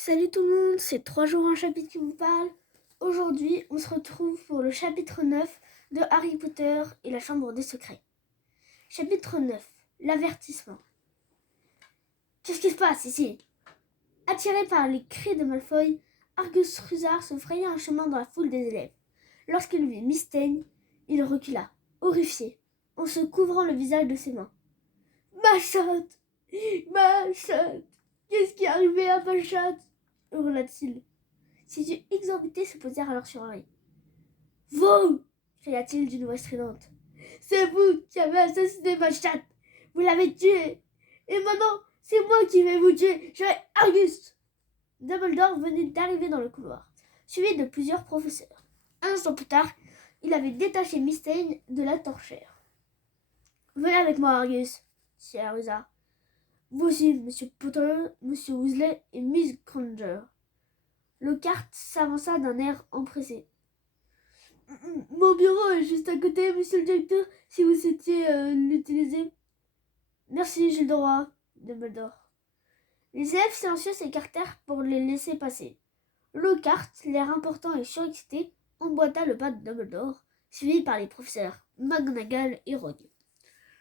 Salut tout le monde, c'est 3 jours un chapitre qui vous parle. Aujourd'hui, on se retrouve pour le chapitre 9 de Harry Potter et la Chambre des Secrets. Chapitre 9, l'avertissement. Qu'est-ce qui se passe ici? Attiré par les cris de Malfoy, Argus Rusard se frayait un chemin dans la foule des élèves. Lorsqu'il vit Mystaigne, il recula, horrifié, en se couvrant le visage de ses mains. Ma chatte! Ma chatte! Qu'est-ce qui est arrivé à ma chatte? Hurla-t-il. Ses yeux exorbités se posèrent alors sur Harry. Vous! Cria-t-il d'une voix stridente. C'est vous qui avez assassiné ma chatte! Vous l'avez tuée! Et maintenant, c'est moi qui vais vous tuer! Je vais Argus! Dumbledore venait d'arriver dans le couloir, suivi de plusieurs professeurs. Un instant plus tard, il avait détaché Mystaigne de la torchère. Venez avec moi, Argus, dit Rusard. Voici Monsieur Potter, Monsieur Weasley et Miss Granger. Lockhart s'avança d'un air empressé. Mon bureau est juste à côté, monsieur le directeur, si vous souhaitiez l'utiliser. Merci, j'ai le droit, Dumbledore. Les élèves silencieux s'écartèrent pour les laisser passer. Lockhart, l'air important et surexcité, emboîta le pas de Dumbledore, suivi par les professeurs McGonagall et Ron.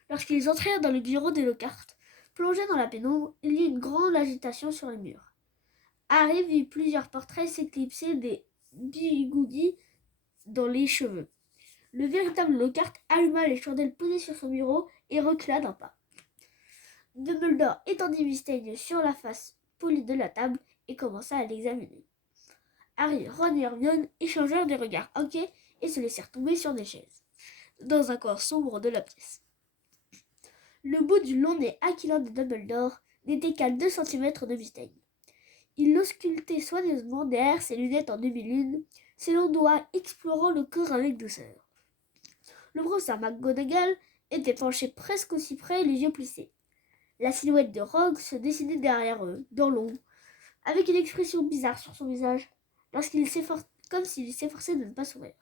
Lorsqu'ils entrèrent dans le bureau de Lockhart, plongé dans la pénombre, il y eut une grande agitation sur les murs. Harry vit plusieurs portraits s'éclipser des bigoudis dans les cheveux. Le véritable Lockhart alluma les chandelles posées sur son bureau et recula d'un pas. Dumbledore étendit Mystaigne sur la face polie de la table et commença à l'examiner. Harry, Ron et Hermione échangèrent des regards inquiets et se laissèrent tomber sur des chaises, dans un coin sombre de la pièce. Le bout du long nez aquilin de Dumbledore n'était qu'à 2 centimètres de Mystaigne. Il l'auscultait soigneusement derrière ses lunettes en demi-lune, ses longs doigts explorant le corps avec douceur. Le professeur McGonagall était penché presque aussi près, les yeux plissés. La silhouette de Rogue se dessinait derrière eux, dans l'ombre, avec une expression bizarre sur son visage, comme s'il s'efforçait de ne pas sourire.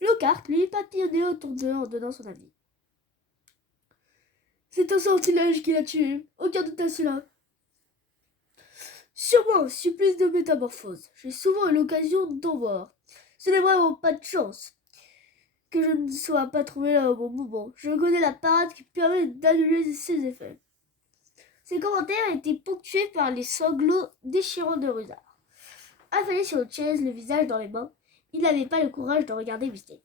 Lockhart lui papillonnait autour d'eux en donnant son avis. C'est un sortilège qui l'a tué, aucun doute à cela. Sûrement un supplice de métamorphose. J'ai souvent eu l'occasion d'en voir. Ce n'est vraiment pas de chance que je ne sois pas trouvé là au bon moment. Je connais la parade qui permet d'annuler ses effets. Ces commentaires étaient ponctués par les sanglots déchirants de Rusard. Affalé sur une chaise, le visage dans les mains, il n'avait pas le courage de regarder Mystaigne.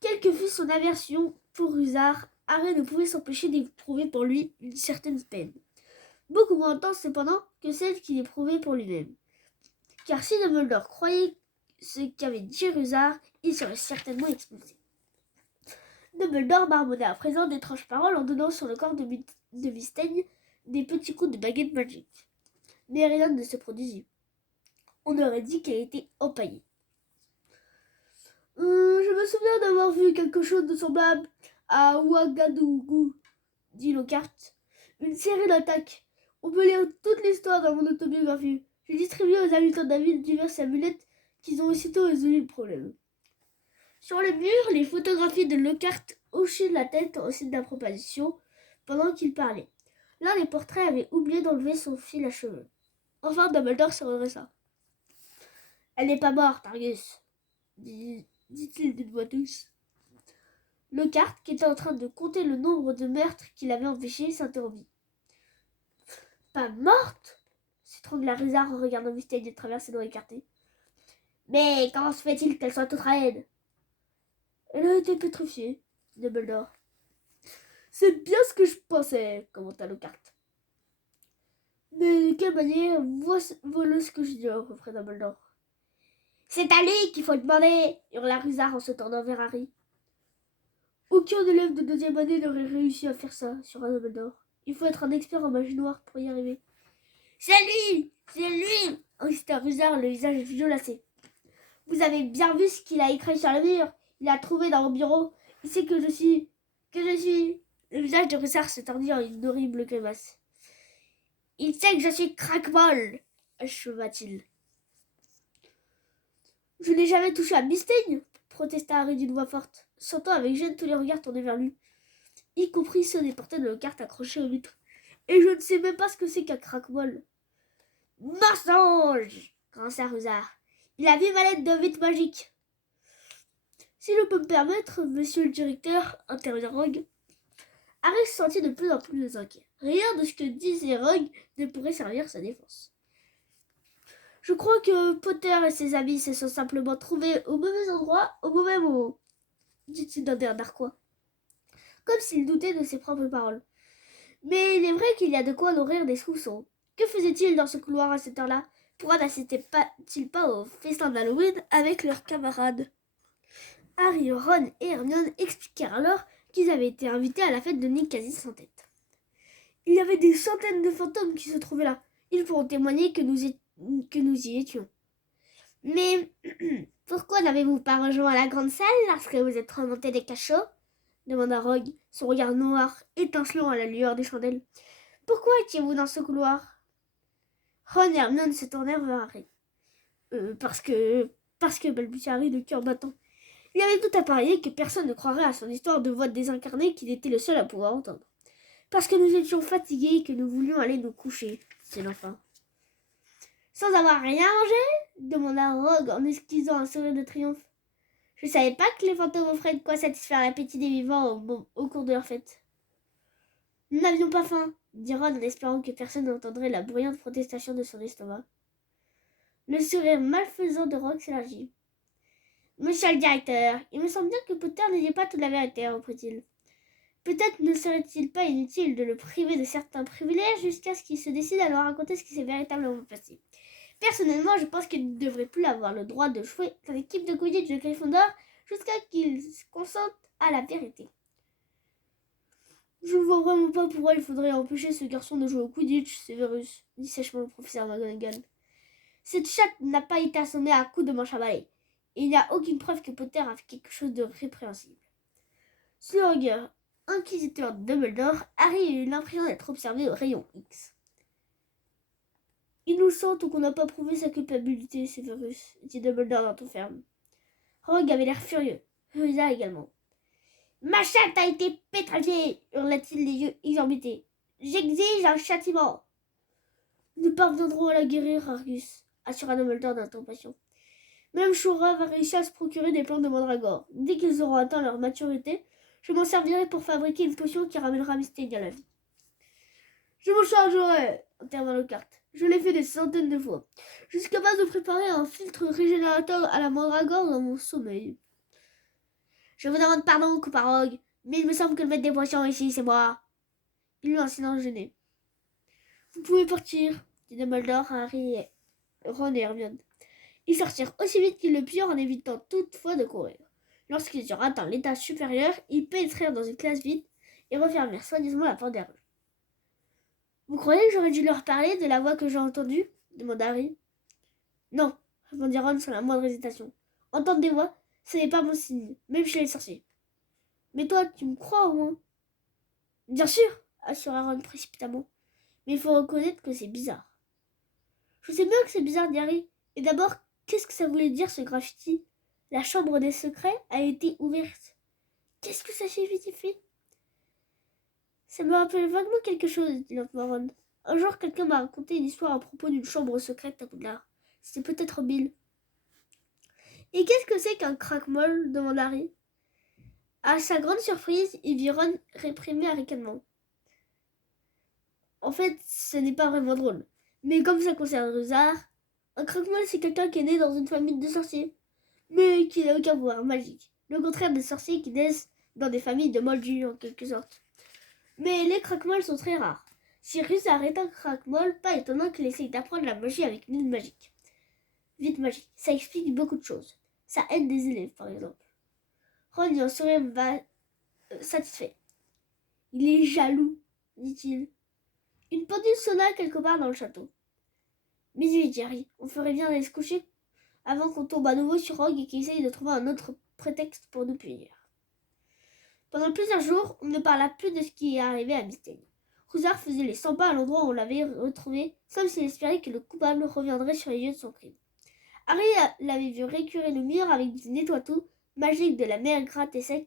Quelle que fût son aversion pour Rusard, Harry ne pouvait s'empêcher d'éprouver pour lui une certaine peine. Beaucoup moins intense cependant que celle qu'il éprouvait pour lui-même. Car si Dumbledore croyait ce qu'avait dit Rusard, il serait certainement expulsé. Dumbledore marmonna à présent d'étranges paroles en donnant sur le corps de Mystaigne des petits coups de baguette magique. Mais rien ne se produisit. On aurait dit qu'elle était empaillée. Je me souviens d'avoir vu quelque chose de semblable à Ouagadougou, dit Lockhart. Une série d'attaques. On peut lire toute l'histoire dans mon autobiographie. J'ai distribué aux habitants de la ville diverses amulettes qui ont aussitôt résolu le problème. Sur le mur, les photographies de Lockhart hochaient la tête en signe d'approbation pendant qu'il parlait. L'un des portraits avait oublié d'enlever son fil à cheveux. Enfin, Dumbledore se redressa. « Elle n'est pas morte, Argus, dit-il d'une voix douce. Lockhart, qui était en train de compter le nombre de meurtres qu'il avait empêchés, s'interrompit. « Pas morte ?» s'étrangla Rusard en regardant Mystaigne de travers ses doigts écartés. « Mais comment se fait-il qu'elle soit toute raide ?»« Elle a été pétrifiée, dit Dumbledore. »« C'est bien ce que je pensais, commenta Lockhart. »« Mais de quelle manière voilà ce que je dis, reprit Dumbledore. »« C'est à lui qu'il faut demander, hurla Rusard en se tournant vers Harry. Aucun élève de 2e année n'aurait réussi à faire ça, sur un Dumbledore. Il faut être un expert en magie noire pour y arriver. C'est lui, insista Rusard, le visage violacé. Vous avez bien vu ce qu'il a écrit sur le mur. Il a trouvé dans mon bureau. Il sait que je suis. Le visage de Rusard se tordit en une horrible grimace. Il sait que je suis craque-molle, acheva-t-il. Je n'ai jamais touché à Mystaigne, protesta Harry d'une voix forte, sentant avec gêne tous les regards tournés vers lui, y compris ceux des portraits de Lockhart accrochés aux vitres. Et je ne sais même pas ce que c'est qu'un craque-molle. Mensonge! Grinça Rusard. Il a vu ma lettre de vite magique. Si je peux me permettre, monsieur le directeur, intervint Rogue. Harry se sentit de plus en plus inquiet. Rien de ce que disait Rogue ne pourrait servir sa défense. Je crois que Potter et ses amis se sont simplement trouvés au mauvais endroit au mauvais moment, dit-il d'un air narquois, comme s'il doutait de ses propres paroles. Mais il est vrai qu'il y a de quoi nourrir des soupçons. Que faisait-il dans ce couloir à cette heure-là? Pourquoi n'assistait-il pas au festin d'Halloween avec leurs camarades? Harry, Ron et Hermione expliquèrent alors qu'ils avaient été invités à la fête de Nick quasi sans tête. Il y avait des centaines de fantômes qui se trouvaient là. Ils pourront témoigner que nous y étions. Mais pourquoi n'avez-vous pas rejoint la grande salle lorsque vous êtes remonté des cachots? Demanda Rogue, son regard noir étincelant à la lueur des chandelles. Pourquoi étiez-vous dans ce couloir? Ron et Hermione se tournèrent vers Harry. Parce que balbutia Harry de cœur battant. Il avait tout à parier que personne ne croirait à son histoire de voix désincarnée qu'il était le seul à pouvoir entendre. Parce que nous étions fatigués et que nous voulions aller nous coucher, dit l'enfant. Sans avoir rien mangé? Demanda Rogue en esquissant un sourire de triomphe. Je ne savais pas que les fantômes offraient de quoi satisfaire l'appétit des vivants au cours de leur fête. Nous n'avions pas faim, dit Ron en espérant que personne n'entendrait la bruyante protestation de son estomac. Le sourire malfaisant de Rogue s'élargit. Monsieur le directeur, il me semble bien que Potter ne dit pas toute la vérité, reprit-il. Peut-être ne serait-il pas inutile de le priver de certains privilèges jusqu'à ce qu'il se décide à leur raconter ce qui s'est véritablement passé. Personnellement, je pense qu'il ne devrait plus avoir le droit de jouer dans l'équipe de Quidditch de Gryffondor jusqu'à qu'il se consente à la vérité. Je ne vois vraiment pas pourquoi il faudrait empêcher ce garçon de jouer au Quidditch, Severus, dit sèchement le professeur McGonagall. Cette chatte n'a pas été assommée à coups de manche à balai, et il n'y a aucune preuve que Potter a fait quelque chose de répréhensible. Sous le regard inquisiteur de Dumbledore, Harry eut l'impression d'être observé au rayon X. Innocent ou qu'on n'a pas prouvé sa culpabilité, Severus, dit Dumbledore d'un ton ferme. Rogue avait l'air furieux, Rusard également. Ma chatte a été pétrifiée, hurla-t-il les yeux exorbités. J'exige un châtiment. Nous parviendrons à la guérir, Argus, assura Dumbledore d'un ton patient. Même Shura va réussir à se procurer des plantes de mandragore. Dès qu'ils auront atteint leur maturité, je m'en servirai pour fabriquer une potion qui ramènera Mystène à la vie. Je m'en chargerai, intervint Lockhart. Je l'ai fait des centaines de fois. Je suis capable de préparer un filtre régénérateur à la mandragore dans mon sommeil. Je vous demande pardon, coupa Rogue, mais il me semble que le maître des potions ici, c'est moi. Il eut un silence gêné. Vous pouvez partir, dit Dumbledore à Harry, Ron et Hermione. Ils sortirent aussi vite qu'ils le purent en évitant toutefois de courir. Lorsqu'ils eurent atteint l'étage supérieur, ils pénétrèrent dans une classe vide et refermèrent soigneusement la porte derrière eux. Vous croyez que j'aurais dû leur parler de la voix que j'ai entendue? Demanda Harry. Non, répondit Ron sans la moindre hésitation. Entendre des voix, ce n'est pas mon signe, même chez les sorciers. Mais toi, tu me crois au moins? Bien sûr, assura Ron précipitamment. Mais il faut reconnaître que c'est bizarre. Je sais bien que c'est bizarre, dit Harry. Et d'abord, qu'est-ce que ça voulait dire ce graffiti? La chambre des secrets a été ouverte. Qu'est-ce que ça signifie? Ça me rappelle vaguement quelque chose, dit lentement Ron. Un jour, quelqu'un m'a raconté une histoire à propos d'une chambre secrète à Poudlard. C'était peut-être Bill. Et qu'est-ce que c'est qu'un crack-molle? Demanda Harry. À sa grande surprise, il vit Ron réprimer un ricanement. En fait, ce n'est pas vraiment drôle. Mais comme ça concerne Rusard, un crack-molle, c'est quelqu'un qui est né dans une famille de sorciers, mais qui n'a aucun pouvoir magique. Le contraire des sorciers qui naissent dans des familles de moldus, en quelque sorte. Mais les crack-molles sont très rares. Si Rusard est un crack-molle, pas étonnant qu'il essaye d'apprendre la magie avec une vide magique. Vide magique, ça explique beaucoup de choses. Ça aide des élèves, par exemple. Ron eut un sourire satisfait. Il est jaloux, dit-il. Une pendule sonna quelque part dans le château. Mais oui, Jerry, on ferait bien d'aller se coucher avant qu'on tombe à nouveau sur Rogue et qu'il essaye de trouver un autre prétexte pour nous punir. Pendant plusieurs jours, on ne parla plus de ce qui est arrivé à Mystène. Rusard faisait les 100 pas à l'endroit où on l'avait retrouvé, comme s'il espérait que le coupable reviendrait sur les lieux de son crime. Harry l'avait vu récurer le mur avec du nettoie-tout magique de la mer gratte et sec,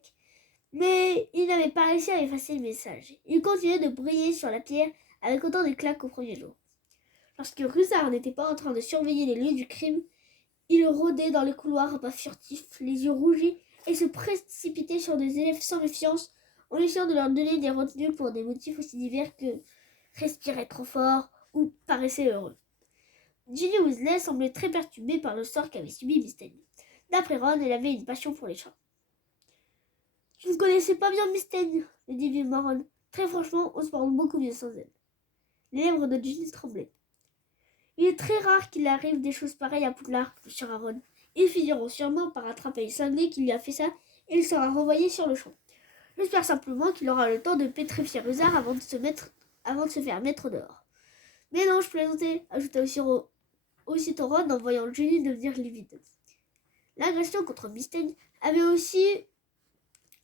mais il n'avait pas réussi à effacer le message. Il continuait de briller sur la pierre avec autant d'éclat qu'au premier jour. Lorsque Rusard n'était pas en train de surveiller les lieux du crime, il rôdait dans les couloirs à pas furtifs, les yeux rougis, et se précipitait sur des élèves sans méfiance, en essayant de leur donner des retenues pour des motifs aussi divers que respirer trop fort ou paraissait heureux. Ginny Weasley semblait très perturbée par le sort qu'avait subi Miss Tenney. D'après Ron, elle avait une passion pour les chats. « Tu ne connaissais pas bien Miss Tenney, lui dit vivement Ron. Très franchement, on se parle beaucoup mieux sans elle. » Les lèvres de Ginny tremblaient. « Il est très rare qu'il arrive des choses pareilles à Poudlard, » susurra Ron. « Ils finiront sûrement par attraper le cinglé qui lui a fait ça et il sera renvoyé sur le champ. J'espère simplement qu'il aura le temps de pétrifier Rusard avant de se faire mettre dehors. » « Mais non, je plaisantais, » ajouta aussitôt Ron en voyant Ginny devenir livide. L'agression contre Miss Tenney avait aussi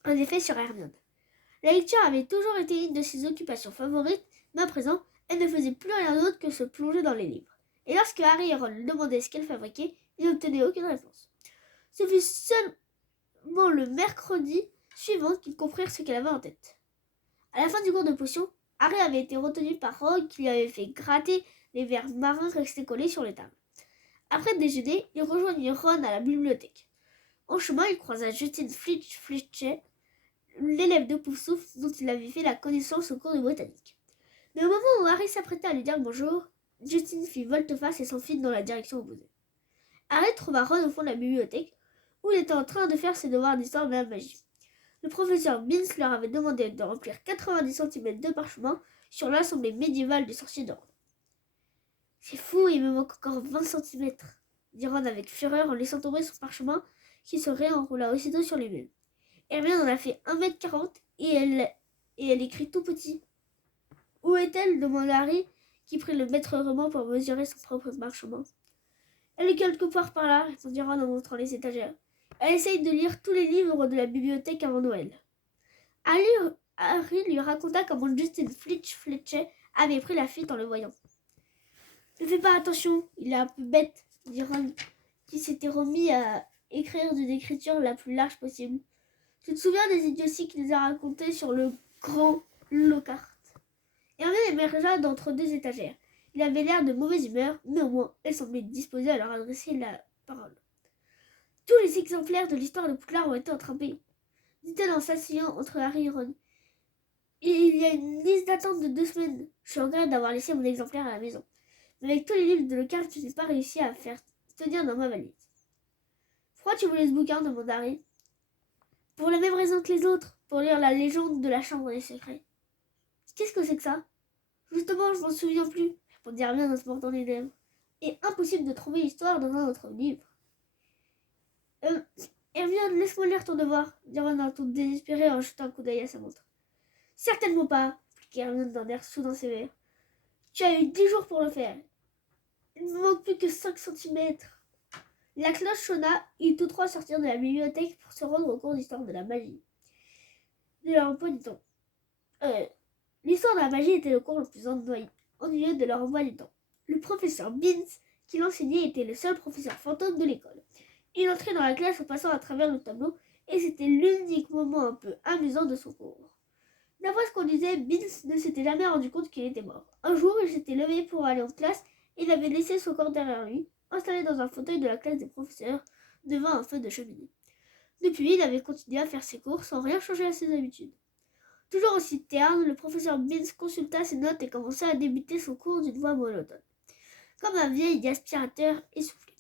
un effet sur Hermione. La lecture avait toujours été une de ses occupations favorites, mais à présent, elle ne faisait plus rien d'autre que se plonger dans les livres. Et lorsque Harry et Ron lui demandaient ce qu'elle fabriquait, il n'obtenait aucune réponse. Ce fut seulement le mercredi suivant qu'ils comprirent ce qu'elle avait en tête. À la fin du cours de potions, Harry avait été retenu par Rogue qui lui avait fait gratter les verres marins restés collés sur les tables. Après le déjeuner, il rejoignit Ron à la bibliothèque. En chemin, il croisa Justin Fletcher, l'élève de Poufsouffle dont il avait fait la connaissance au cours de botanique. Mais au moment où Harry s'apprêtait à lui dire bonjour, Justin fit volte-face et s'enfuit dans la direction opposée. Harry trouva Ron au fond de la bibliothèque, où il était en train de faire ses devoirs d'histoire de la magie. Le professeur Binns leur avait demandé de remplir 90 cm de parchemin sur l'assemblée médiévale des sorciers d'Or. « C'est fou, il me manque encore 20 cm, dit Ron avec fureur en laissant tomber son parchemin qui se réenroula aussitôt sur les murs. Hermione en a fait 1,40 m et elle écrit tout petit. « Où est-elle » demanda Harry, qui prit le maître roman pour mesurer son propre parchemin. « Elle est quelque part par là, » répondit Ron en montrant les étagères. « Elle essaye de lire tous les livres de la bibliothèque avant Noël. » Harry lui raconta comment Justin Fletcher avait pris la fuite en le voyant. « Ne fais pas attention, il est un peu bête, » dit Ron, qui s'était remis à écrire d'une écriture la plus large possible. « Tu te souviens des idioties qu'il nous a racontées sur le grand Lockhart ?» Hermione émergea d'entre deux étagères. Il avait l'air de mauvaise humeur, mais au moins, elle semblait disposée à leur adresser la parole. « Tous les exemplaires de l'histoire de Poudlard ont été attrapés, » dit-elle en s'asseyant entre Harry et Ron. « Il y a une liste d'attente de 2 semaines. Je regrette d'avoir laissé mon exemplaire à la maison. Mais avec tous les livres de Lockhart, je n'ai pas réussi à faire tenir dans ma valise. »« Pourquoi tu voulais ce bouquin ?» demanda Harry. « Pour la même raison que les autres, pour lire la légende de la Chambre des Secrets. »« Qu'est-ce que c'est que ça ?»« Justement, je m'en souviens plus, » répondit Hermione en se mordant les lèvres. « Et impossible de trouver l'histoire dans un autre livre. »« Hermione, laisse-moi lire ton devoir, » dit Ron d'un ton désespéré en jetant un coup d'œil à sa montre. « Certainement pas, » répliqua Hermione d'un air soudain sévère. « Tu as eu 10 jours pour le faire. Il ne me manque plus que 5 cm. » La cloche sonna et tous trois sortirent de la bibliothèque pour se rendre au cours d'histoire de la magie. De leur emploi du temps. L'histoire de la magie était le cours le plus ennuyeux de leur emploi du temps. Le professeur Binns, qui l'enseignait, était le seul professeur fantôme de l'école. Il entrait dans la classe en passant à travers le tableau, et c'était l'unique moment un peu amusant de son cours. D'après ce qu'on disait, Binns ne s'était jamais rendu compte qu'il était mort. Un jour, il s'était levé pour aller en classe et il avait laissé son corps derrière lui, installé dans un fauteuil de la classe des professeurs, devant un feu de cheminée. Depuis, il avait continué à faire ses cours sans rien changer à ses habitudes. Toujours aussi terne, le professeur Binns consulta ses notes et commença à débuter son cours d'une voix monotone, comme un vieil aspirateur essoufflé.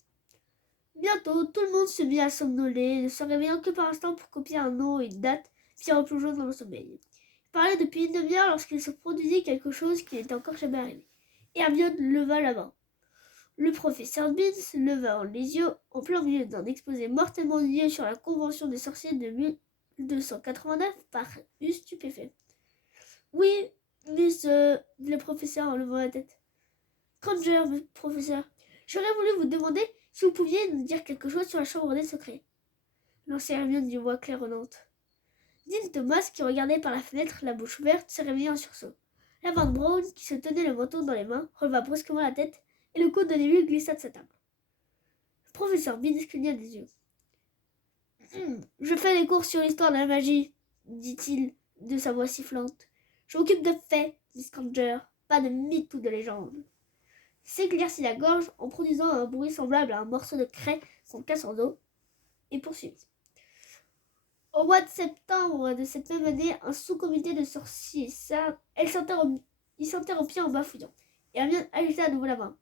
Bientôt, tout le monde se mit à somnoler, ne se réveillant que par instant pour copier un nom et une date, puis en plongeant dans le sommeil. Il parlait depuis une demi-heure lorsqu'il se produisit quelque chose qui n'était encore jamais arrivé. Hermione leva la main. Le professeur Binns leva les yeux en plein milieu d'un exposé mortellement ennuyeux sur la convention des sorciers de 1289 parut stupéfait. « Oui, Miss, dit le professeur en levant la tête. « Granger, professeur, j'aurais voulu vous demander si vous pouviez nous dire quelque chose sur la chambre des secrets. » lança Hermione d'une voix claironnante. Dean Thomas, qui regardait par la fenêtre, la bouche ouverte, se réveilla en sursaut. Lavande Brown, qui se tenait le manteau dans les mains, releva brusquement la tête et le coude de début glissa de sa table. Le professeur Binns cligna des yeux. « Je fais des cours sur l'histoire de la magie, » dit-il de sa voix sifflante. « Je m'occupe de faits, Miss Granger, pas de mythes ou de légendes. » s'éclaircit la gorge en produisant un bruit semblable à un morceau de craie qu'on casse en dos, et poursuivit. Au mois de septembre de cette même année, un sous-comité de sorciers s'interrompit en bafouillant, et Hermione agita à nouveau la main.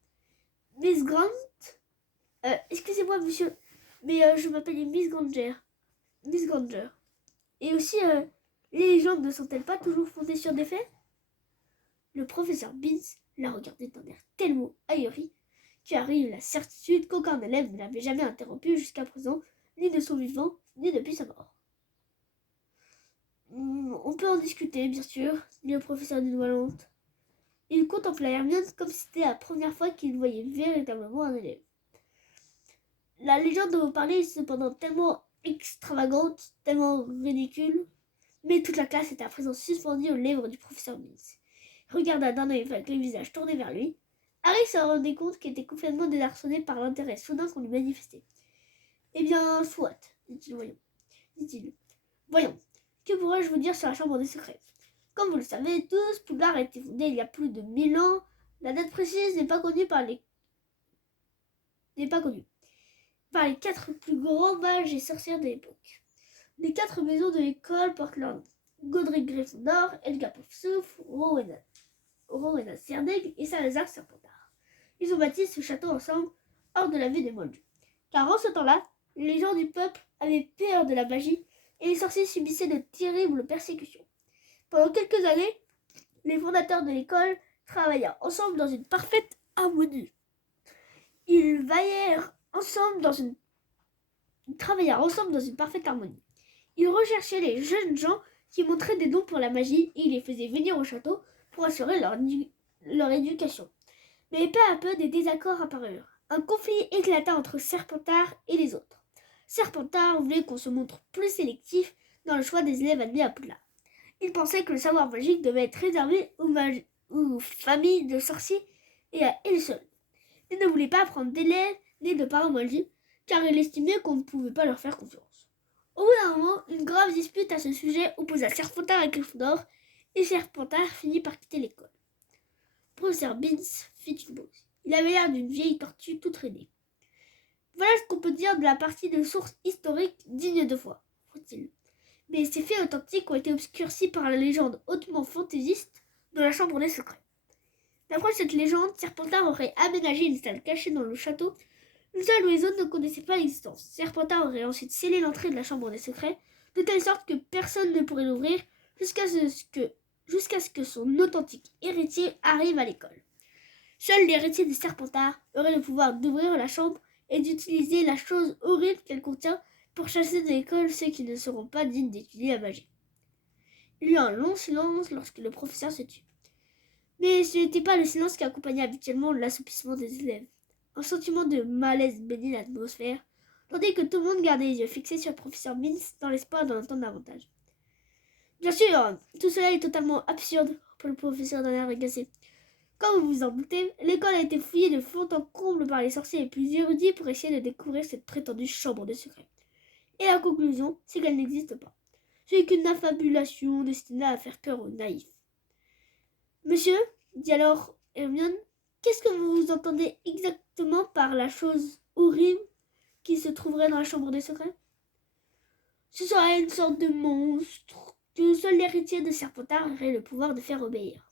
Miss Grant, excusez-moi, monsieur, mais je m'appelle Miss Granger. Miss Granger. Et aussi, les légendes ne sont-elles pas toujours fondées sur des faits? Le professeur Binns la regardait d'un air tellement ahuri qu'Harry eut la certitude qu'aucun élève ne l'avait jamais interrompu jusqu'à présent, ni de son vivant, ni depuis sa mort. On peut en discuter, bien sûr, dit le professeur d'une voix lente. Il contempla Hermione comme si c'était la première fois qu'il voyait véritablement un élève. La légende dont vous parlez est cependant tellement extravagante, tellement ridicule, mais toute la classe était à présent suspendue aux lèvres du professeur Binns. Il regarda d'un œil avec le visage tourné vers lui. Harry se rendait compte qu'il était complètement désarçonné par l'intérêt soudain qu'on lui manifestait. Eh bien, soit, dit-il. Voyons, que pourrais-je vous dire sur la chambre des secrets? Comme vous le savez tous, Poudlard a été fondé il y a plus de 1000 ans. La date précise n'est pas connue par les 4 plus grands mages et sorcières de l'époque. Les 4 maisons de l'école portent leur nom. Godric Gryffondor, Edgar Poufsouffle, Rowena Serdaigle et Salazar Serpentard. Ils ont bâti ce château ensemble, hors de la vue des Moldus. Car en ce temps-là, les gens du peuple avaient peur de la magie et les sorciers subissaient de terribles persécutions. Pendant quelques années, les fondateurs de l'école travaillèrent ensemble dans une parfaite harmonie. Ils travaillèrent ensemble dans une parfaite harmonie. Ils recherchaient les jeunes gens qui montraient des dons pour la magie et ils les faisaient venir au château pour assurer leur éducation. Mais peu à peu, des désaccords apparurent. Un conflit éclata entre Serpentard et les autres. Serpentard voulait qu'on se montre plus sélectif dans le choix des élèves admis à Poudlard. Il pensait que le savoir magique devait être réservé aux familles de sorciers et à elles seules. Il ne voulait pas prendre d'élèves ni de parents maudits, car il estimait qu'on ne pouvait pas leur faire confiance. Au bout d'un moment, une grave dispute à ce sujet opposa Serpentard et Gryffondor, et Serpentard finit par quitter l'école. Professeur Binns fit une pause. Il avait l'air d'une vieille tortue toute raidée. Voilà ce qu'on peut dire de la partie de sources historiques dignes de foi, faut-il. Mais ces faits authentiques ont été obscurcis par la légende hautement fantaisiste de la chambre des secrets. D'après cette légende, Serpentard aurait aménagé une salle cachée dans le château. Une salle où les autres ne connaissaient pas l'existence. Serpentard aurait ensuite scellé l'entrée de la chambre des secrets, de telle sorte que personne ne pourrait l'ouvrir jusqu'à ce que son authentique héritier arrive à l'école. Seul l'héritier de Serpentard aurait le pouvoir d'ouvrir la chambre et d'utiliser la chose horrible qu'elle contient pour chasser de l'école ceux qui ne seront pas dignes d'étudier la magie. Il y eut un long silence lorsque le professeur se tut. Mais ce n'était pas le silence qui accompagnait habituellement l'assoupissement des élèves. Un sentiment de malaise baignait l'atmosphère, tandis que tout le monde gardait les yeux fixés sur le professeur Binns dans l'espoir d'en entendre davantage. Bien sûr, tout cela est totalement absurde, pour le professeur d'un air agacé. Comme vous vous en doutez, l'école a été fouillée de fond en comble par les sorciers les plus érudits pour essayer de découvrir cette prétendue chambre de secret. Et la conclusion, c'est qu'elle n'existe pas. Ce n'est qu'une affabulation destinée à faire peur aux naïfs. Monsieur, dit alors Hermione, qu'est-ce que vous entendez exactement par la chose horrible qui se trouverait dans la chambre des secrets? Ce serait une sorte de monstre que seul l'héritier de Serpentard aurait le pouvoir de faire obéir.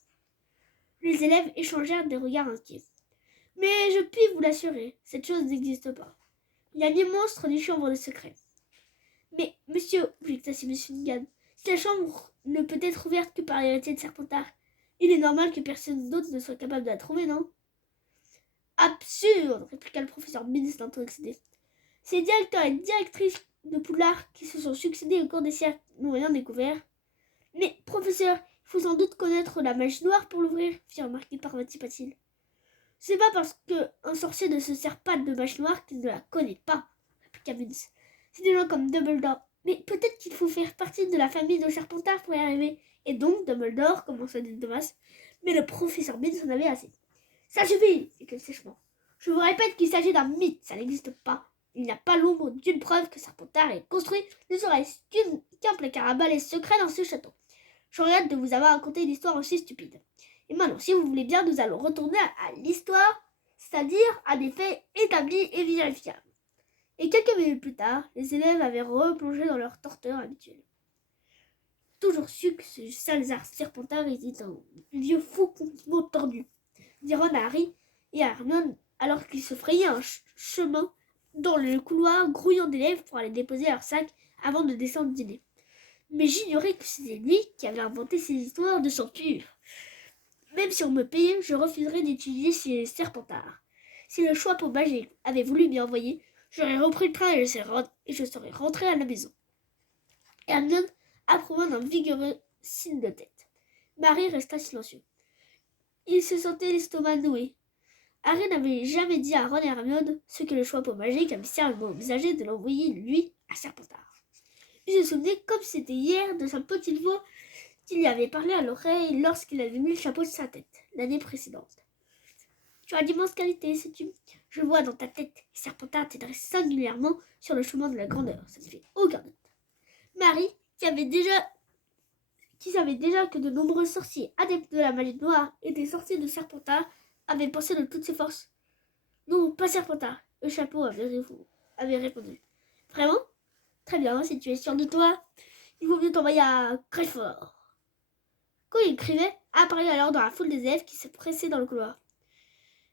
Les élèves échangèrent des regards inquiets. Mais je puis vous l'assurer, cette chose n'existe pas. Il n'y a ni monstre ni chambre des secrets. Mais, monsieur, objecta M. Finnegan, si la chambre ne peut être ouverte que par l'héritier de Serpentard, il est normal que personne d'autre ne soit capable de la trouver, non? Absurde, répliqua le professeur Binns d'un ton excédé. Ces directeurs et directrices de Poudlard qui se sont succédés au cours des siècles n'ont rien découvert. Mais, professeur, il faut sans doute connaître la magie noire pour l'ouvrir, fit remarquer Parvati Patil. C'est pas parce qu'un sorcier ne se sert pas de magie noire qu'il ne la connaît pas, répliqua Binns. C'est des gens comme Dumbledore. Mais peut-être qu'il faut faire partie de la famille de Serpentard pour y arriver. Et donc, Dumbledore commença à dire Thomas, mais le professeur Binns en avait assez. Ça suffit, dit-il sèchement. Je vous répète qu'il s'agit d'un mythe, ça n'existe pas. Il n'y a pas l'ombre d'une preuve que Serpentard ait construit, ne serait-ce qu'un placard à balai secret dans ce château. Je regrette de vous avoir raconté une histoire aussi stupide. Et maintenant, si vous voulez bien, nous allons retourner à l'histoire c'est-à-dire à des faits établis et vérifiables. Et quelques minutes plus tard, les élèves avaient replongé dans leur torteur habituel. Toujours su que ce Salazar Serpentard était un vieux fou complètement tordu, dit Ron à Harry et à Hermione alors qu'ils se frayaient un chemin dans le couloir grouillant d'élèves pour aller déposer leur sac avant de descendre dîner. Mais j'ignorais que c'était lui qui avait inventé ces histoires de sang pur. Même si on me payait, je refuserais d'étudier chez les Serpentards. Si le choix pour magique avait voulu m'y envoyer, j'aurais repris le train et je serais rentré à la maison. Hermione approuva d'un vigoureux signe de tête. Harry resta silencieux. Il se sentait l'estomac noué. Harry n'avait jamais dit à Ron et Hermione ce que le choix pour magique avait sérieusement envisagé de l'envoyer, lui, à Serpentard. Il se souvenait comme si c'était hier de sa petite voix qu'il lui avait parlé à l'oreille lorsqu'il avait mis le chapeau sur sa tête, l'année précédente. Tu as d'immenses qualités, sais-tu. Je vois dans ta tête, et Serpentard t'aiderait singulièrement sur le chemin de la grandeur. Ça ne fait aucun doute. Harry, qui savait déjà que de nombreux sorciers adeptes de la magie noire étaient sortis de Serpentard, avait pensé de toutes ses forces. Non, pas Serpentard. Le chapeau avait répondu. Vraiment? Très bien, si tu es sûr de toi, il vaut mieux t'envoyer à Gryffondor. Quand il écrivait, apparut alors dans la foule des élèves qui se pressaient dans le couloir.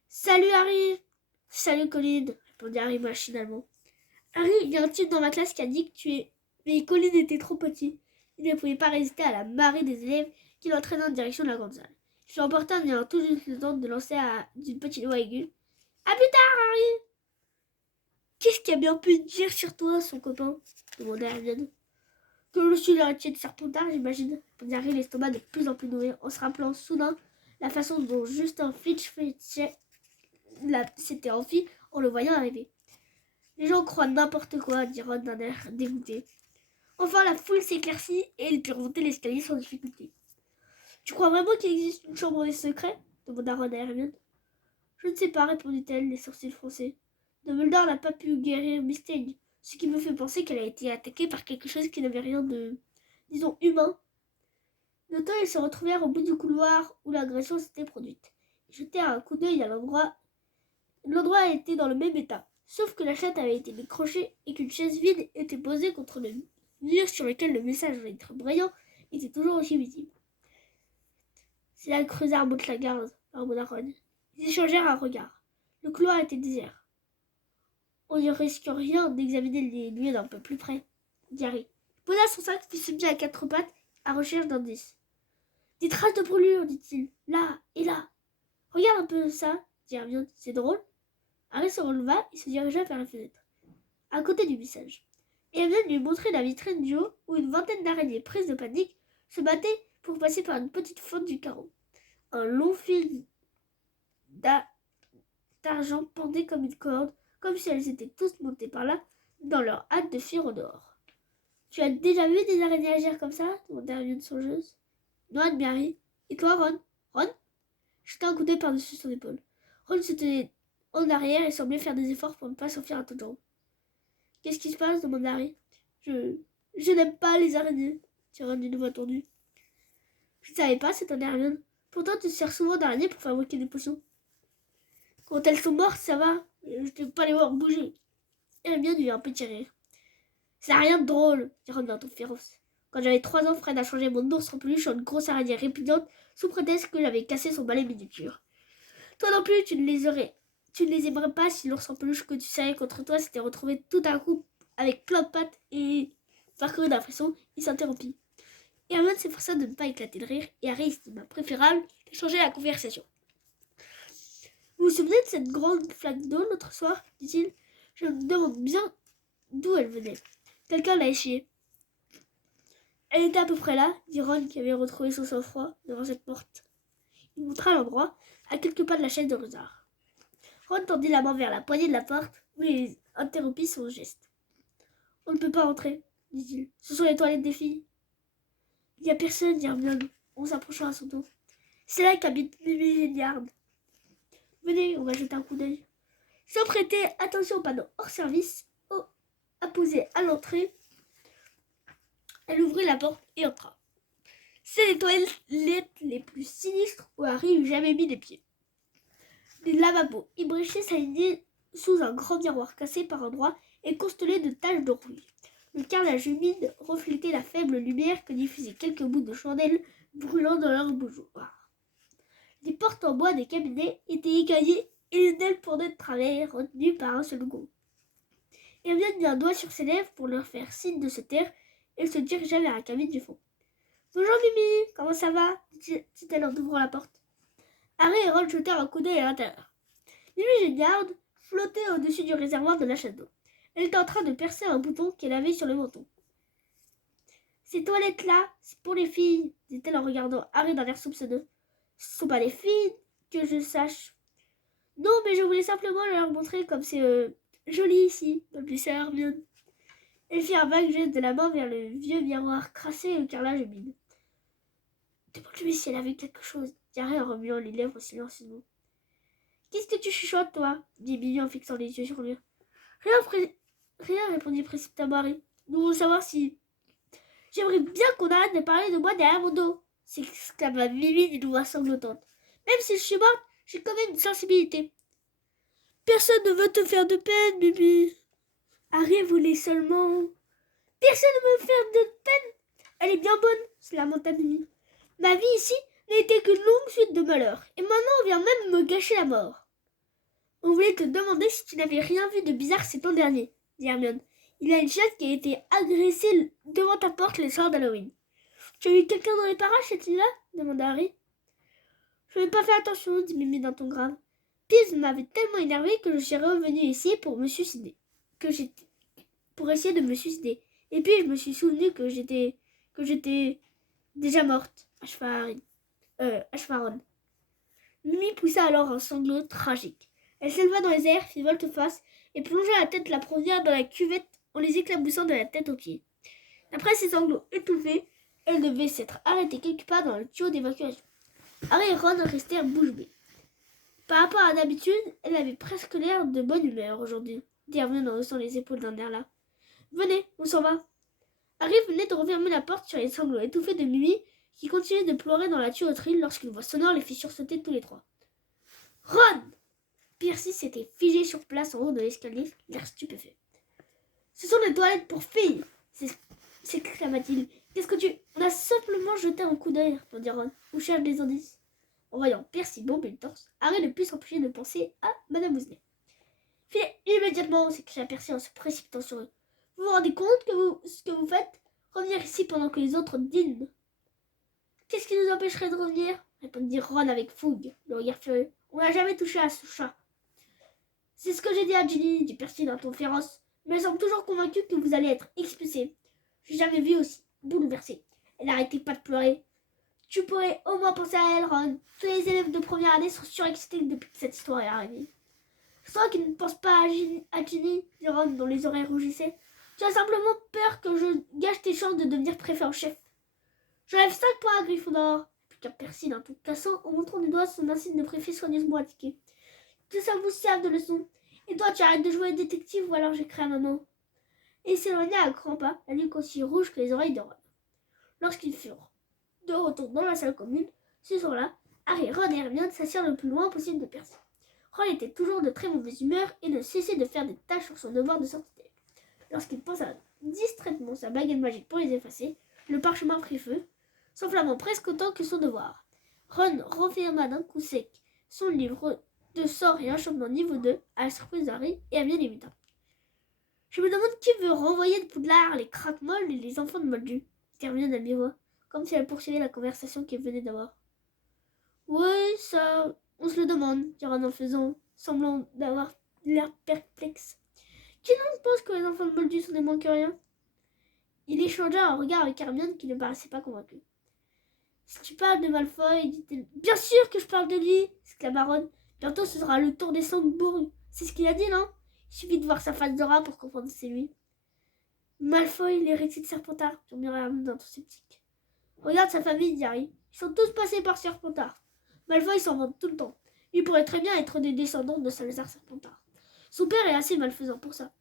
Salut Harry! Salut Colin, répondit Harry machinalement. Harry, il y a un type dans ma classe qui a dit que tu es. Mais Colin était trop petit. Il ne pouvait pas résister à la marée des élèves qui l'entraînaient en direction de la grande salle. Je suis emporté en ayant tout juste le temps de lancer d'une petite voix aiguë. À plus tard, Harry! Qu'est-ce qu'il a bien pu dire sur toi, son copain? Demanda Hermione. Que je suis l'héritier de Serpentard, j'imagine, répondit Harry, l'estomac de plus en plus noué, en se rappelant soudain la façon dont Justin Fitch s'était enfuie en le voyant arriver. Les gens croient n'importe quoi, dit Ron d'un air dégoûté. Enfin, la foule s'éclaircit et il put remonter l'escalier sans difficulté. Tu crois vraiment qu'il existe une chambre des secrets? Demanda Ron à Hermione. Je ne sais pas, répondit-elle, les sourcils froncés. Dumbledore n'a pas pu guérir Miss Teigne, ce qui me fait penser qu'elle a été attaquée par quelque chose qui n'avait rien de, disons, humain. Bientôt, ils se retrouvèrent au bout du couloir où l'agression s'était produite. Ils jetèrent un coup d'œil à l'endroit. L'endroit était dans le même état, sauf que la chatte avait été décrochée et qu'une chaise vide était posée contre le mur sur lequel le message en lettres brillantes était toujours aussi visible. C'est là que Crusard monte la garde, murmura Ron. Ils échangèrent un regard. Le couloir était désert. On ne risque rien d'examiner les lieux d'un peu plus près, dit Harry. Il posa son sac puis se mit à quatre pattes à recherche d'indices. Des traces de brûlure, dit-il, là et là. Regarde un peu ça, dit Hermione, c'est drôle. Harry se releva et se dirigea vers la fenêtre, à côté du message. Et Hermione lui montrait la vitrine du haut où une vingtaine d'araignées prises de panique se battaient pour passer par une petite fente du carreau. Un long fil d'argent pendait comme une corde, comme si elles étaient tous montées par là dans leur hâte de fuir au dehors. Tu as déjà vu des araignées agir comme ça? Demanda Hermione songeuse. Non, admit Harry. Et toi, Ron? Ron jetait un coup d'œil par-dessus son épaule. Ron se tenait en arrière et semblait faire des efforts pour ne pas s'enfuir à toutes jambes. Qu'est-ce qui se passe? Demanda Harry. Je n'aime pas les araignées, dit Ron d'une voix tendue. Je ne savais pas, c'est un Hermione. Pourtant, tu te sers souvent d'araignées pour fabriquer des potions. Quand elles sont mortes, ça va. Je n'aime pas les voir bouger. Hermione eut un petit rire. C'est rien de drôle, dit Ron d'un ton féroce. Quand j'avais 3 ans, Fred a changé mon ours en peluche en une grosse araignée répugnante sous prétexte que j'avais cassé son balai miniature. Toi non plus, tu ne les aimerais pas si l'ours en peluche que tu serrais contre toi s'était retrouvé tout à coup avec plein de pattes et, parcouru d'un frisson, il s'interrompit. Et Hermione s'efforça de ne pas éclater de rire et Harry estima préférable de changer la conversation. Vous vous souvenez de cette grande flaque d'eau l'autre soir, dit-il. Je me demande bien d'où elle venait. Quelqu'un l'a échouée. Elle était à peu près là, dit Ron qui avait retrouvé son sang-froid devant cette porte. Il montra l'endroit, à quelques pas de la chaise de Rusard. Ron tendit la main vers la poignée de la porte, mais il interrompit son geste. On ne peut pas entrer, dit-il. Ce sont les toilettes des filles. Il n'y a personne, dit Hermione, en s'approchant à son tour. C'est là qu'habite Mimi Lignard. Venez, on va jeter un coup d'œil. Sans prêter attention au panneau hors service, apposé à l'entrée, elle ouvrit la porte et entra. C'est les toilettes les plus sinistres où Harry eût jamais mis les pieds. Des lavabos ébréchés s'alignaient sous un grand miroir cassé par endroits et constellé de taches de rouille. Le carrelage humide reflétait la faible lumière que diffusaient quelques bouts de chandelles brûlant dans leur bougeoir. Les portes en bois des cabinets étaient écaillées et les ailes pendaient de travers, retenues par un seul gond. Hermione mit un doigt sur ses lèvres pour leur faire signe de se taire et se dirigea vers la cabine du fond. « Bonjour Mimi, comment ça va ?» dit-elle en ouvrant la porte. Harry et Ron jetèrent un coup d'œil à l'intérieur. Mimi Géniard flottait au-dessus du réservoir de la chasse d'eau. Elle était en train de percer un bouton qu'elle avait sur le menton. « Ces toilettes-là, c'est pour les filles, » dit-elle en regardant Harry d'un air soupçonneux. « Ce ne sont pas les filles, que je sache. »« Non, mais je voulais simplement leur montrer comme c'est joli ici, balbutia Hermione. Elle fit un vague geste de la main vers le vieux miroir crassé au carrelage humide. « Demande-lui si elle a vu quelque chose, » dit Harry en remuant les lèvres silencieusement. « Qu'est-ce que tu chuchotes, toi ?» dit Mimi en fixant les yeux sur lui. Rien, répondit précipitamment Harry. Nous voulons savoir si... J'aimerais bien qu'on arrête de parler de moi derrière mon dos, s'exclama Mimi d'une voix sanglotante. Même si je suis morte, j'ai quand même une sensibilité. Personne ne veut te faire de peine, Mimi. Harry voulait seulement... Personne ne veut me faire de peine. Elle est bien bonne, se lamenta Mimi. Ma vie ici n'a été qu'une longue suite de malheurs, et maintenant on vient même me gâcher la mort. On voulait te demander si tu n'avais rien vu de bizarre ces temps derniers, dit Hermione. Il y a une chatte qui a été agressée devant ta porte le soir d'Halloween. Tu as vu quelqu'un dans les parages cette nuit-là demanda Harry. Je n'ai pas fait attention, dit Mimi d'un ton grave. Piz m'avait tellement énervé que je suis revenue ici pour me suicider. Pour essayer de me suicider. Et puis je me suis souvenu que j'étais déjà morte, acheva Ron. Mimi poussa alors un sanglot tragique. Elle s'éleva dans les airs, fit volte-face et plongea la tête la première dans la cuvette en les éclaboussant de la tête aux pieds. Après ces sanglots étouffés, elle devait s'être arrêtée quelque part dans le tuyau d'évacuation. Harry et Ron restèrent bouche bée. Par rapport à d'habitude, elle avait presque l'air de bonne humeur aujourd'hui, dit Hermione en haussant les épaules d'un air là. Venez, on s'en va. Harry venait de refermer la porte sur les sanglots étouffés de Mimi, qui continuait de pleurer dans la tuyauterie lorsqu'une voix sonore les fit sursauter tous les trois. Ron! Percy s'était figé sur place en haut de l'escalier, l'air stupéfait. Ce sont des toilettes pour filles, s'exclama-t-il. Qu'est-ce que tu... On a simplement jeté un coup d'œil, répondit Ron. On cherche des indices. En voyant Percy bomber le torse, Harry ne put s'empêcher de penser à Madame Weasley. Filez immédiatement, s'écria Percy en se précipitant sur eux. Vous vous rendez compte ce que vous faites? Revenir ici pendant que les autres dînent. Qu'est-ce qui nous empêcherait de revenir? Répondit Ron avec fougue, le regard furieux. On n'a jamais touché à ce chat. C'est ce que j'ai dit à Ginny, dit Percy d'un ton féroce, mais elle semble toujours convaincue que vous allez être expulsés. J'ai jamais vu aussi bouleversée. Elle n'arrêtait pas de pleurer. Tu pourrais au moins penser à elle, Ron. Tous les élèves de première année sont surexcités depuis que cette histoire est arrivée. Je sens qu'ils ne pensent pas à Ginny, dit Ron, dont les oreilles rougissaient. Tu as simplement peur que je gâche tes chances de devenir préfet en chef. J'enlève 5 points à Gryffondor, répliqua Percy d'un ton cassant en montrant du doigt son insigne de préfet soigneusement indiqué. Tout ça vous serve de leçon. Et toi, tu arrêtes de jouer détective ou alors j'écris à maman. Et il s'éloigna à grands pas, la nuque aussi rouge que les oreilles de Ron. Lorsqu'ils furent de retour dans la salle commune, ce soir-là, Harry, Ron et Hermione s'assirent le plus loin possible de Percy. Ron était toujours de très mauvaise humeur et ne cessait de faire des tâches sur son devoir de sortie. Lorsqu'il posa distraitement sa baguette magique pour les effacer, le parchemin prit feu, s'enflammant presque autant que son devoir. Ron renferma d'un coup sec son livre de sorts et enchantements niveau 2 à la surprise d'Harry et Hermione imita. Je me demande qui veut renvoyer de Poudlard les craques-molles et les enfants de Moldu, dit Hermione à mi-voix, comme si elle poursuivait la conversation qu'elle venait d'avoir. Oui, ça, on se le demande, dit Ron en faisant semblant d'avoir l'air perplexe. Qui donc pense que les enfants de Moldu sont des moins que rien? Il échangea un regard avec Hermione qui ne paraissait pas convaincue. Si tu parles de Malfoy, dit-elle. Bien sûr que je parle de lui, exclama Ron. Bientôt ce sera le tour des Sangbourg. C'est ce qu'il a dit, non? Il suffit de voir sa face de rat pour comprendre que c'est lui. Malfoy, l'héritier de Serpentard, murmura Hermione d'un ton sceptique. Regarde sa famille, dit Harry. Ils sont tous passés par Serpentard. Malfoy s'en vante tout le temps. Il pourrait très bien être des descendants de Salazar Serpentard. Son père est assez malfaisant pour ça.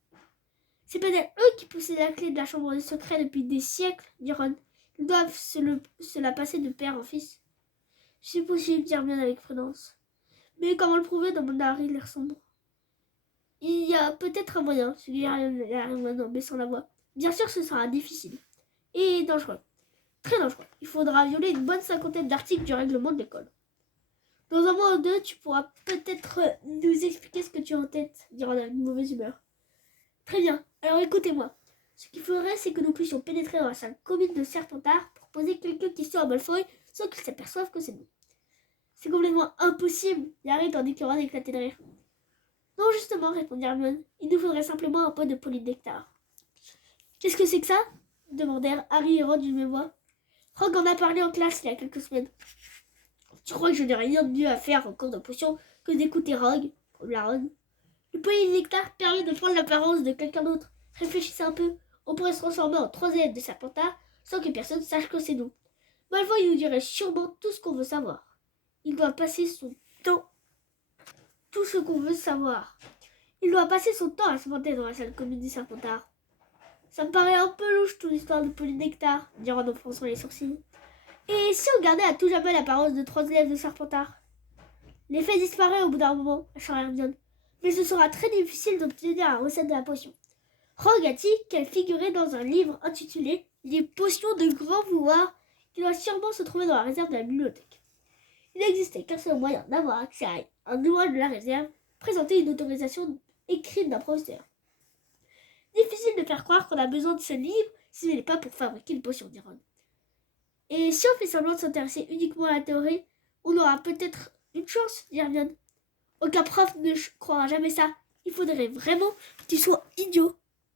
C'est peut-être eux qui possèdent la clé de la chambre des secrets depuis des siècles, dit Ron. Ils doivent se la passer de père en fils. C'est possible, dit Hermione avec prudence. Mais comment le prouver dans mon Harry l'air sombre? Il y a peut-être un moyen, suggère Hermione en baissant la voix. Bien sûr, ce sera difficile. Et dangereux. Très dangereux. Il faudra violer une bonne cinquantaine d'articles du règlement de l'école. Dans un mois ou deux, tu pourras peut-être nous expliquer ce que tu as en tête, dit Ron avec une mauvaise humeur. Très bien, alors écoutez-moi. Ce qu'il faudrait, c'est que nous puissions pénétrer dans la salle commune de Serpentard pour poser quelques questions à Malfoy sans qu'ils s'aperçoivent que c'est nous. C'est complètement impossible, dit Harry tandis que Ron éclatait de rire. Non, justement, répondit Hermione. Il nous faudrait simplement un pot de polynectar. Qu'est-ce que c'est que ça demandèrent Harry et Ron d'une même voix. Rogue en a parlé en classe il y a quelques semaines. Tu crois que je n'ai rien de mieux à faire en cours de potion que d'écouter Rogue, comme la Ron. Le polynectar permet de prendre l'apparence de quelqu'un d'autre. Réfléchissez un peu. On pourrait se transformer en 3 élèves de Serpentard sans que personne sache que c'est nous. Malfoy nous dirait sûrement tout ce qu'on veut savoir. Il doit passer son temps. Tout ce qu'on veut savoir. Il doit passer son temps à se monter dans la salle commune du Serpentard. Ça me paraît un peu louche toute l'histoire de polynectar, dit Ron en fronçant les sourcils. Et si on gardait à tout jamais l'apparence de 3 élèves de Serpentard? L'effet disparaît au bout d'un moment, acheva Hermione. Mais ce sera très difficile d'obtenir la recette de la potion. Rogue a dit qu'elle figurait dans un livre intitulé Les potions de grand pouvoir qui doit sûrement se trouver dans la réserve de la bibliothèque. Il n'existait qu'un seul moyen d'avoir accès à un ouvrage de la réserve, présenter une autorisation écrite d'un professeur. Difficile de faire croire qu'on a besoin de ce livre si ce n'est pas pour fabriquer une potion, dit Ron. Et si on fait semblant de s'intéresser uniquement à la théorie, on aura peut-être une chance, dit Hermione. Aucun prof ne croira jamais ça. Il faudrait vraiment que tu sois idiot.